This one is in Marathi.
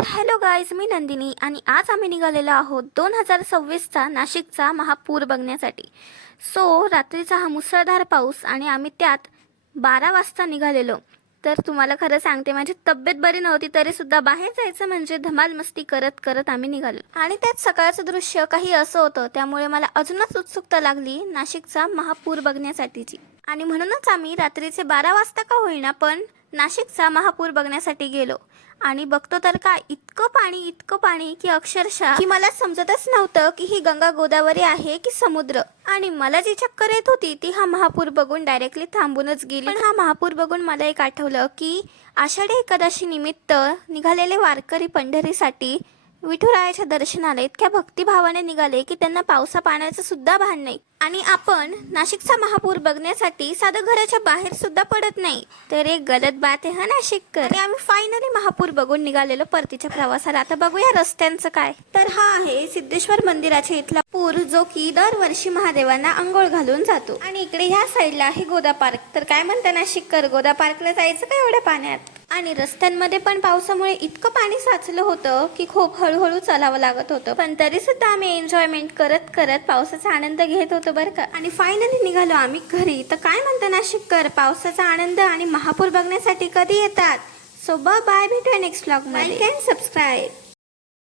तर हॅलो गाईज, मी नंदिनी आणि आज आम्ही निघालेलो आहोत 2026चा नाशिकचा महापूर बघण्यासाठी. रात्रीचा हा मुसळधार पाऊस आणि आम्ही त्यात 12 वाजता निघालेलो. तर तुम्हाला खरं सांगते, माझी तब्येत बरी नव्हती तरी सुद्धा बाहेर जायचं म्हणजे धमाल मस्ती करत करत आम्ही निघालो. आणि त्यात सकाळचं दृश्य काही असं होतं, त्यामुळे मला अजूनच उत्सुकता लागली नाशिकचा महापूर बघण्यासाठीची. आणि म्हणूनच आम्ही रात्रीचे 12 वाजता का होईना पण नाशिकचा महापूर बघण्यासाठी गेलो. आणि बघतो तर काय, इतकं पाणी की अक्षरशः की मला समजतच नव्हतं की ही गंगा गोदावरी आहे की समुद्र. आणि मला जी चक्कर येत होती ती हा महापूर बघून डायरेक्टली थांबूनच गेली. पण हा महापूर बघून मला एक आठवलं की आषाढी एकादशी निमित्त निघालेले वारकरी पंढरीसाठी विठुरायाच्या दर्शनाला इतक्या भक्तिभावाने निघाले की त्यांना पावसा पाण्याचं सुद्धा भान नाही. आणि आपण नाशिकचा महापूर बघण्यासाठी साधं घराच्या बाहेर सुद्धा पडत नाही, तर एक गलत बात आहे हा नाशिककर. आणि आम्ही फायनली महापूर बघून निघालेलो परतीच्या प्रवासाला. आता बघूया रस्त्यांचं काय. तर हा आहे सिद्धेश्वर मंदिराच्या इथला पूर, जो की दरवर्षी महादेवांना अंघोळ घालून जातो. आणि इकडे ह्या साईडला आहे गोदा पार्क. तर काय म्हणता नाशिककर, गोदा पार्कला जायचं का एवढ्या पाण्यात? आणि रस्त्यांमध्ये पण पावसामुळे इतकं पाणी साचलं होतं की खूप हळूहळू चालावं लागत होतं, पण तरी सुद्धा आम्ही एन्जॉयमेंट करत करत पावसाचा आनंद घेत होतो बरं का. आणि फायनली निघालो आम्ही घरी. तर काय म्हणता नाशिककर, पावसाचा आनंद आणि महापूर बघण्यासाठी कधी येतात? सो बाय, भेटूया नेक्स्ट व्लॉग मध्ये. Like and subscribe.